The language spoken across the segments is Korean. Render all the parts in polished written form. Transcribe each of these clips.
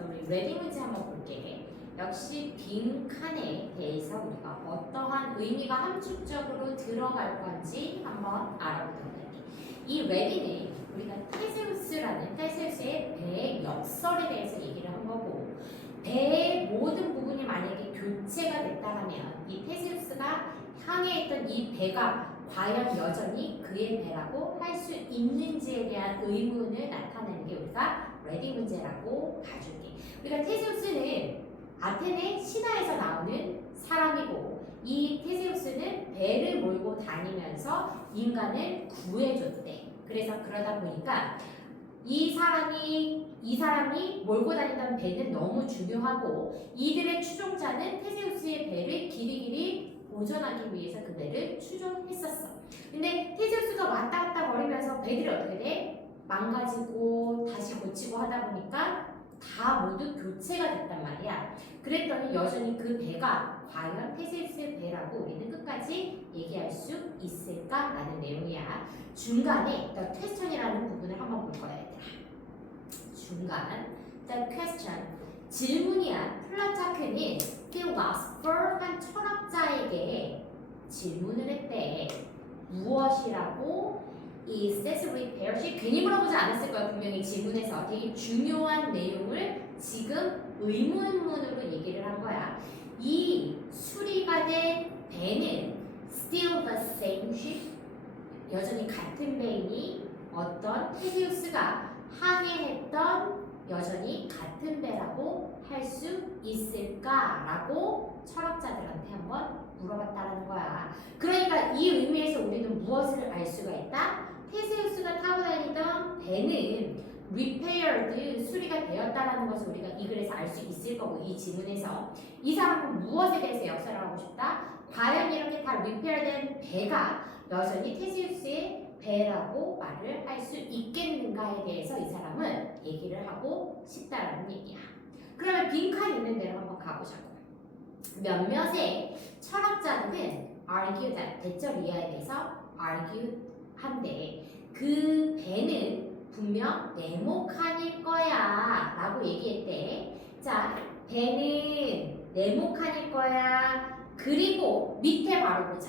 자, 우리 레디 문제 한번 볼게. 역시 빈칸에 대해서 우리가 어떠한 의미가 함축적으로 들어갈 건지 한번 알아보도록 할게. 이 레디는 우리가 테세우스라는 테세우스의 배의 역설에 대해서 얘기를 한 거고, 배의 모든 부분이 만약에 교체가 됐다면 이 테세우스가 향해 있던 이 배가 과연 여전히 그의 배라고 할 수 있는지에 대한 의문을 나타내는 게 우리가 레디 문제라고 봐줄게. 우리가 테세우스는 아테네 신화에서 나오는 사람이고, 이 테세우스는 배를 몰고 다니면서 인간을 구해줬대. 그래서 그러다 보니까 이 사람이 몰고 다니던 배는 너무 중요하고, 이들의 추종자는 테세우스의 배를 길이길이 보존하기 위해서 그 배를 추종했었어. 근데 테세우스가 왔다 갔다 거리면서 배들이 어떻게 돼? 망가지고 다시 고치고 하다 보니까 다 모두 교체가 됐단 말이야. 그랬더니 여전히 그 배가 과연 테세우스의 배라고 우리는 끝까지 얘기할 수 있을까라는 내용이야. 중간에 the question이라는 부분을 한번 볼 거야, 얘들아. 중간 the question 질문이야. 플라타크는 philosopher 한 철학자에게 질문을 했대. 무엇이라고 이 says repairs이 괜히 물어보지 않았을 거야. 분명히 질문에서 되게 중요한 내용을 지금 의문문으로 얘기를 한 거야. 이 수리가 된 배는 still the same ship, 여전히 같은 배이니 어떤 테세우스가 항해했던 여전히 같은 배라고 할 수 있을까라고 철학자들한테 한번 물어봤다는 거야. 그러니까 이 의미에서 우리는 무엇을 알 수가 있다? 테세우스가 타고 다니던 배는 repaired, 수리가 되었다라는 것을 우리가 이 글에서 알 수 있을 거고, 이 지문에서 이 사람은 무엇에 대해서 역설을 하고 싶다? 과연 이렇게 다 repair된 배가 여전히 테세우스의 배라고 말을 할 수 있겠는가에 대해서 이 사람은 얘기를 하고 싶다라는 얘기야. 그러면 빈칸 있는 데로 한번 가보자고. 몇몇의 철학자들은 argue that, 대절 이하에 대해서 argue 한데, 그 배는 분명 네모칸일 거야 라고 얘기했대. 자, 배는 네모칸일 거야. 그리고 밑에 바로 보자.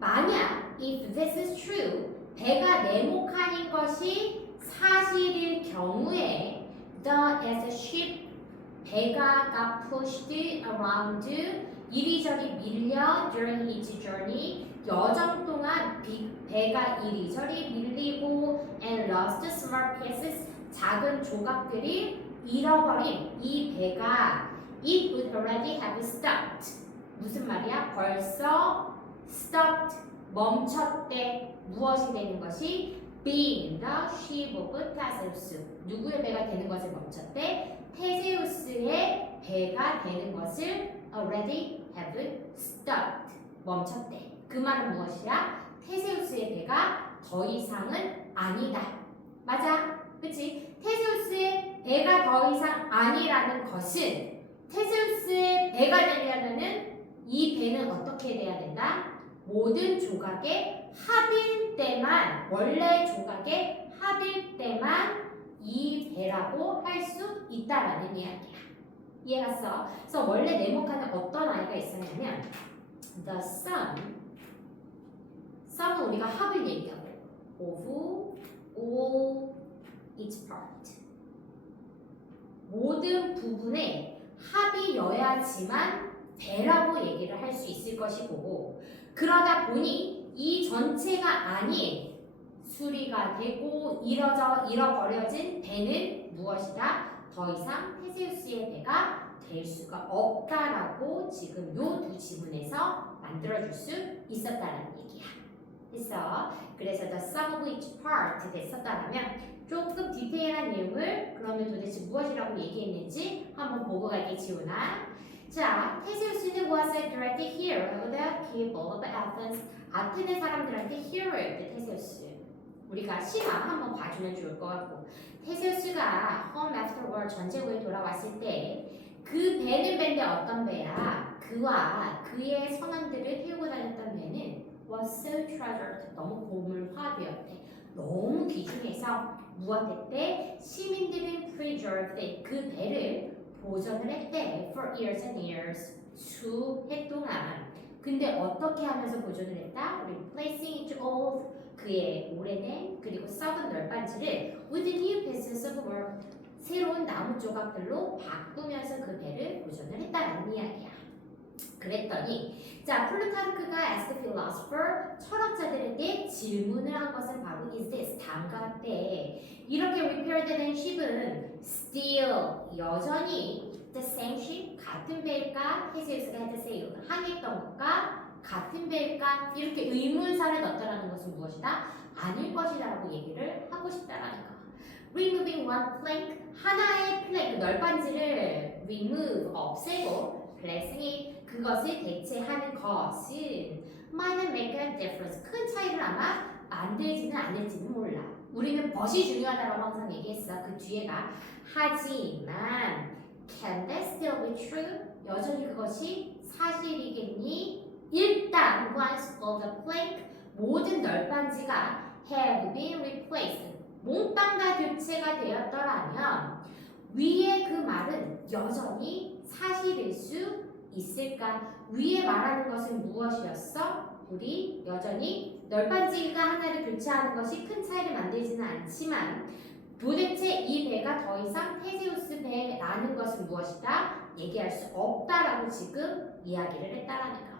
만약 if this is true, 배가 네모칸인 것이 사실일 경우에 the as a ship, 배가 got pushed around, 이리저리 밀려 during its journey, 여정 동안 배가 이리저리 밀리고 and lost small pieces, 작은 조각들이 잃어버린 이 배가 it would already have stopped. 무슨 말이야? 벌써 stopped, 멈췄대. 무엇이 되는 것이? being the ship of Theseus. 누구의 배가 되는 것을 멈췄대? 테세우스의 배가 되는 것을 already have stopped, 멈췄대. 그 말은 무엇이야? 테세우스의 배가 더 이상은 아니다. 맞아, 그치? 테세우스의 배가 더 이상 아니라는 것은 테세우스의 배가 되려면은 이 배는 어떻게 돼야 된다? 모든 조각의 합일 때만, 원래 조각의 합일 때만 이 배라고 할 수 있다라는 이야기야. 이해갔어? 그래서 원래 네모칸에 어떤 아이가 있었냐면 the sum은 우리가 합을 얘기하고 of all its part, 모든 부분의 합이여야지만 배라고 얘기를 할 수 있을 것이고, 그러다 보니 이 전체가 아닌 수리가 되고 잃어버려진 배는 무엇이다? 더 이상 테세우스의 배가 될 수가 없다라고 지금 요 두 지문에서 만들어줄 수 있었다는 얘기야. 됐어? 그래서 the sum of each part 됐었다면 조금 디테일한 내용을 그러면 도대체 무엇이라고 얘기했는지 한번 보고 갈게, 지훈아. 자, 테세우스는 was a great hero of the people of Athens. 아테네 사람들한테 hero였대, 테세우스. 우리가 신화 한번 봐주면 좋을 것 같고, 테세우스가 home after war, 전쟁 후에 돌아왔을 때 그 배는 배인데 어떤 배야? 그와 그의 선원들을 태우고 다녔던 배는 was so treasured, 너무 고물화되었대. 너무 귀중해서 무엇했대? 시민들은 preserved, 그 배를 보존을 했대. For years and years. 수해 동안. 근데 어떻게 하면서 보존을 했다? Replacing each old 그의 오래된 그리고 썩은 널빤지를 with new pieces of wood 새로운 나무 조각들로 바꾸면서 그 배를 보존을 했다라는 이야기야. 그랬더니 자 플루타르크가 as the philosopher 철학자들에게 질문을 한 것은 바로 is this 다음과 같대. 이렇게 repaired 된 ship은 still 여전히 the same ship 같은 배일까? 테세우스가 had sailed 항해했던 것과 같은 배일까? 이렇게 의문사를 넣었다라는 것은 무엇이다? 아닐 것이다라고 얘기를 하고 싶다라는 거. Removing one plank 하나의 플랭크 널빤지를 remove 없애고 placing 그것을 대체하는 것은 might make a difference 큰 차이를 아마 만들지는 않을지는 몰라. 우리는 벗이 중요하다고 항상 얘기했어. 그 뒤에가 하지만 can that still be true? 여전히 그것이 사실이겠니? 일단 once all the plank 모든 널빤지가 have been replaced 몽땅 다 교체가 되었더라면 위의 그 말은 여전히 사실일 수 있을까? 위에 말하는 것은 무엇이었어? 우리 여전히 널빤지가 하나를 교체하는 것이 큰 차이를 만들지는 않지만 도대체 이 배가 더 이상 테세우스 배라는 것은 무엇이다? 얘기할 수 없다라고 지금 이야기를 했다라는 거.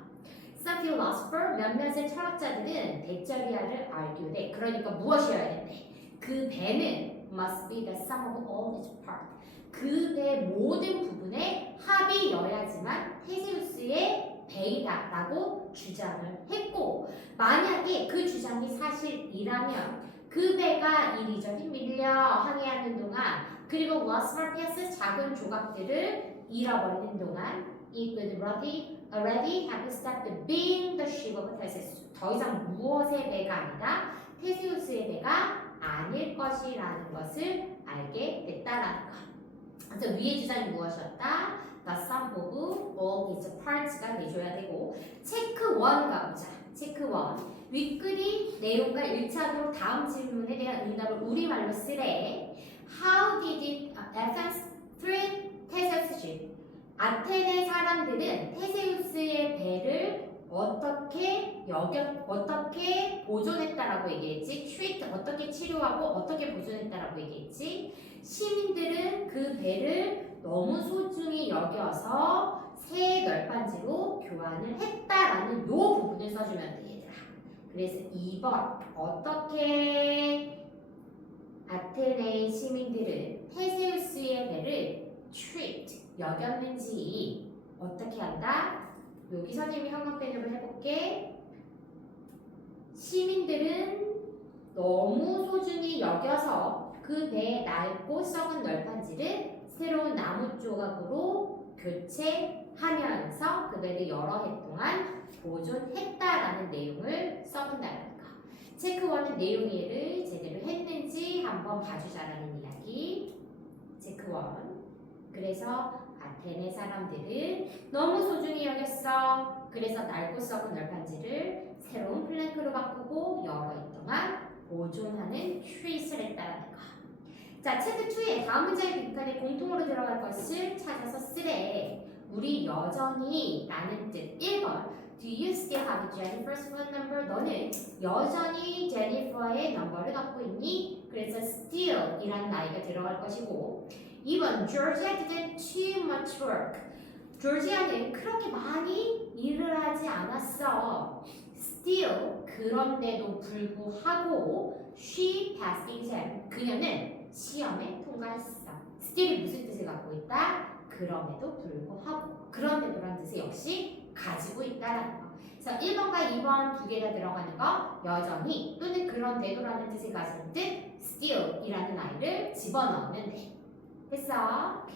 Some philosopher 몇몇의 철학자들은 대절이야를 argued. 그러니까 무엇이어야 된대? 그 배는 must be the sum of all its parts. 그 배 모든 부분의 합이여야지만 테세우스의 배이다라고 주장을 했고 만약에 그 주장이 사실이라면 그 배가 이리저리 밀려 항해하는 동안 그리고 lost pieces 작은 조각들을 잃어버리는 동안 it would already have stopped being the ship of Theseus. 더 이상 무엇의 배가 아니라 테세우스의 배가 아닐 것이라는 것을 알게 됐다라는 것. 그래서 위의 주장이 무엇이었다? The sum of all its parts가 내줘야 되고 체크 1 가보자. 체크 1 윗글이 내용과 일치하도록 다음 질문에 대한 응답을 우리말로 쓰래. How did Athens treat Theseus ship? 아테네 사람들은 테세우스의 배를 어떻게 보존했다라고 얘기했지? treat 어떻게 치료하고 어떻게 보존했다라고 얘기했지? 시민들은 그 배를 너무 소중히 여겨서 새 널빤지로 교환을 했다라는 요 부분을 써주면 돼 얘들아. 그래서 2번 어떻게 아테네의 시민들은 테세우스의 배를 treat 여겼는지 어떻게 한다? 여기 선생님이 형광 대접을 해볼게. 시민들은 너무 소중히 여겨서 그 배의 낡고 썩은 널판지를 새로운 나무 조각으로 교체하면서 그 배를 여러 해 동안 보존했다라는 내용을 써본다는 거. 체크 1은 내용 이해를 제대로 했는지 한번 봐주자라는 이야기. 체크 1. 그래서 아테네 사람들은 너무 소중히 여겼어. 그래서 낡고 썩은 널판지를 새로운 플랭크로 바꾸고 여러 해 동안 보존하는 트윗을 했다라는 거. 자, 체크 2에 다음 문장의 빈칸에 공통으로 들어갈 것을 찾아서 쓰래. 우리 여전히 라는 뜻. 1번 Do you still have Jennifer's phone number? 너는 여전히 제니퍼의 넘버를 갖고 있니? 그래서 still 이라는 나이가 들어갈 것이고 2번 Georgia didn't too much work. 조지아는 그렇게 많이 일을 하지 않았어. Still 그런데도 불구하고 she passed exam. 그녀는 시험에 통과했어. still이 무슨 뜻을 갖고 있다? 그럼에도 불구하고. 그런데도라는 뜻을 역시 가지고 있다라는 거. 그래서 1번과 2번 두 개가 들어가는 거 여전히 또는 그런데도라는 뜻을 가진 뜻 still이라는 말을 집어넣으면 돼. 됐어?